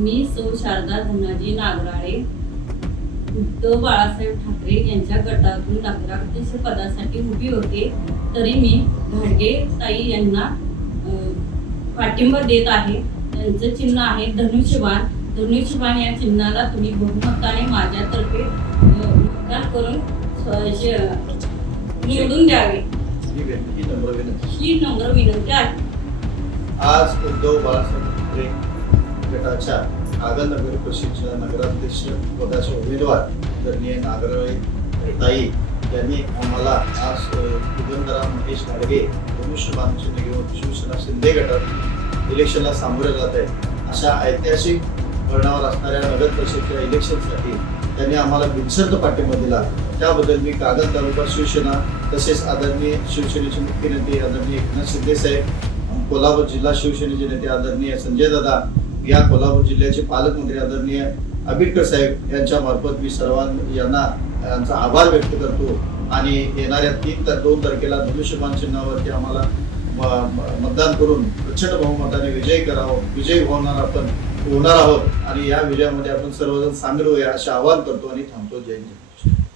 मी सौ शारदा धनाजी नागराळे उद्धव बाळासाहेब ठाकरे यांच्या गटातून नगराध्यक्ष पदासाठी उभी होते, तरी मी घाडगे ताई यांना पाठिंबा देत आहे। त्यांचं चिन्ह आहे धनुष्यबाण। धनुष्यबाण या चिन्हाला तुम्ही बहुमताने माझ्यातर्फे मतदान करून निवडून द्यावे ही नम्र विनंती आहे। आज उद्धव बाळासाहेब ठाकरे गटाच्या कागल नगर परिषदेच्या नगराध्यक्ष पदाचे उमेदवार आदरणीय नागराळे ताई यांनी आम्हाला आज दिगंबरा महेश घाडगे धनुष्यबाण चिन्ह घेऊन शिवसेना शिंदे गटात इलेक्शनला सामोरे जात आहे। अशा ऐतिहासिक वळणावर असणाऱ्या नगर परिषदेच्या इलेक्शनसाठी त्यांनी आम्हाला बिनशर्त पाठिंबा दिला, त्याबद्दल मी कागल तालुका शिवसेना तसेच आदरणीय शिवसेनेचे मुख्य नेते आदरणीय एकनाथ शिंदे साहेब, कोल्हापूर जिल्हा शिवसेनेचे नेते आदरणीय संजय दादा, या कोल्हापूर जिल्ह्याचे पालकमंत्री आदरणीय आंबेडकर साहेब यांच्या मार्फत मी यांचा आभार व्यक्त करतो आणि येणाऱ्या 2 तारखेला धनुष्यबाण चिन्हावरती आम्हाला मतदान करून प्रचंड बहुमताने विजयी होणार आहोत आणि या विजयामध्ये आपण सर्वजण सामील होऊया असे आवाहन करतो आणि थांबतो। जय हिंद।